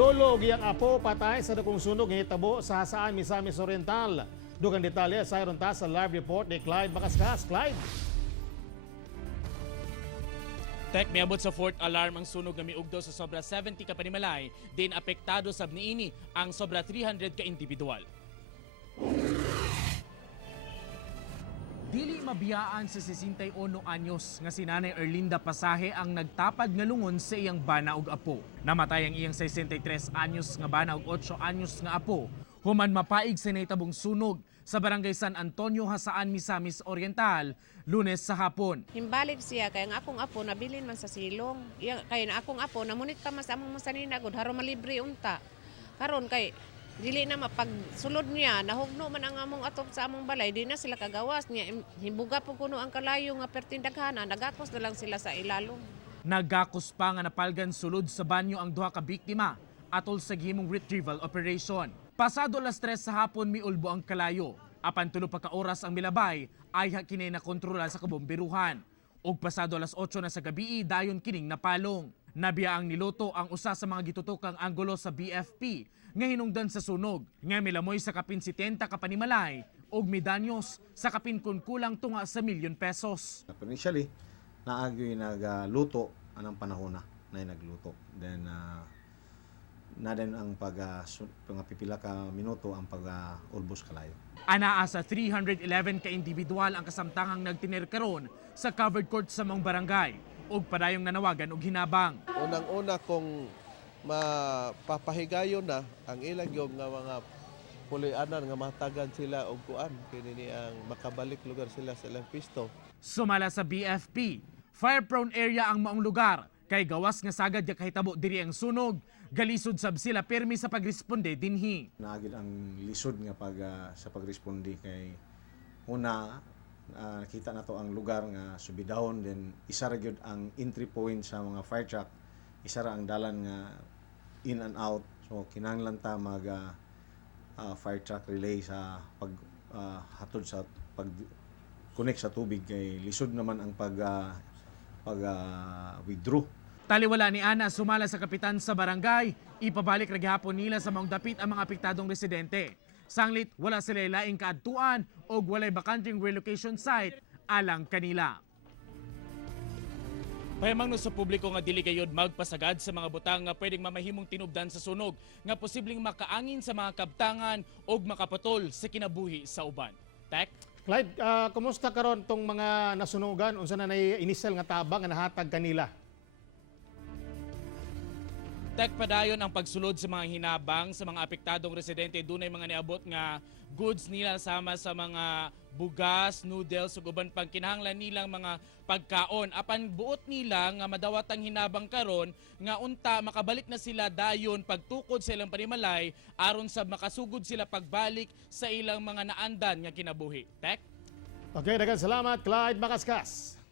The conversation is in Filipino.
Lolo ug iyang apo patay sa dakong sunog nga hitabo sa Hasaan, Misamis Oriental. Dugang detalye sa ta sa live report ni Clyde Macascas. Clyde. Tek, miabot sa fourth alarm ang sunog nga miugdo sa sobra 70 ka panimalay, din apektado sab niini ang sobra 300 ka individual. Dili mabiyaan sa 61 anyos nga si Nanay Erlinda Pasaje ang nagtapad nga lungon sa iyang bana ug apo. Namatay ang iyang 63 anyos nga bana ug 8 anyos nga apo human mapaig sa nahitabong sunog sa barangay San Antonio, Hasaan, Misamis Oriental, Lunes sa hapon. Himbalik siya kay ang akong apo nabilin man sa silong. Kay na akong apo namunit pa mas among masanina gud haro malibre unta. Karon kay dili na mapagsulod niya, nahugno man ang among atop sa among balay, di na sila kagawas niya. Himbuga po kuno ang kalayo nga pertindaghana, nagakos na lang sila sa ilalong. Nagakos pa nga napalgan sulod sa banyo ang duha ka biktima atol sa gihimong retrieval operation. Pasado alas 3 sa hapon miulbo ang kalayo. Apan tulo pa ka oras ang milabay ay kinay na kontrola sa kabomberuhan. Ug pasado alas 8 na sa gabi dayon kining napalong. Nabiya ang niluto ang usa sa mga gitutukang anggulo sa BFP nga hinungdan sa sunog nga milamoy sa kapin 70 ka panimalay ug midanyos sa kapin kun kulang tunga sa milyon pesos. Initially, naagyo'y nagluto anang panahon na nagluto. Then, na din ang pipila ka minuto ang pag-ulbos kalayo. Anaa sa 311 ka individual ang kasamtangang nagtiner karon sa covered court sa mga barangay ug padayong nanawagan og hinabang. Unang-una kung mapapahigayon na ang ilang yung nga mga pulianan nga matagan sila og kuan kini ang makabalik lugar sila sa ilang pisto. Sumala sa BFP, fire-prone area ang maong lugar kay gawas nga sagad nga kahitabo diri ang sunog, galisod sab sila permi sa pagresponde dinhi. Naagid ang lisod nga sa pagresponde kay una nakita na to ang lugar nga subidahon, then isa ra gyud ang entry point sa mga fire truck, isa ra ang dalan nga in and out, so kinahanglan ta mag fire truck relay sa pag hatod sa pag connect sa tubig kay lisod naman ang withdraw. Taliwala ni Ana sumala sa kapitan sa barangay, ipabalik ra gihapon nila sa maong dapit ang mga apektadong residente. Sanglit wala sila laing kaadtuan o walay bakanting relocation site alang kanila. Pahimang sa publiko nga dili kayod magpasagad sa mga butang nga pwedeng mamahimong tinubdan sa sunog nga posibleng makaangin sa mga kabtangan o makapatol sa kinabuhi sa uban. Tek? Clyde, kumusta karon tong mga nasunugan? Unsa na initial nga tabang nga nahatag kanila? Tek, padayon ang pagsulod sa mga hinabang sa mga apektadong residente. Dunay mga niabot nga goods nila sama sa mga bugas, noodles ug uban pang kinahanglan nilang mga pagkaon. Apan buot nila nga madawat ang hinabang karon nga unta makabalik na sila dayon pagtukod sa ilang panimalay aron sa makasugod sila pagbalik sa ilang mga naandan nga kinabuhi. Tek? Okay, daghang salamat Clyde Macascas.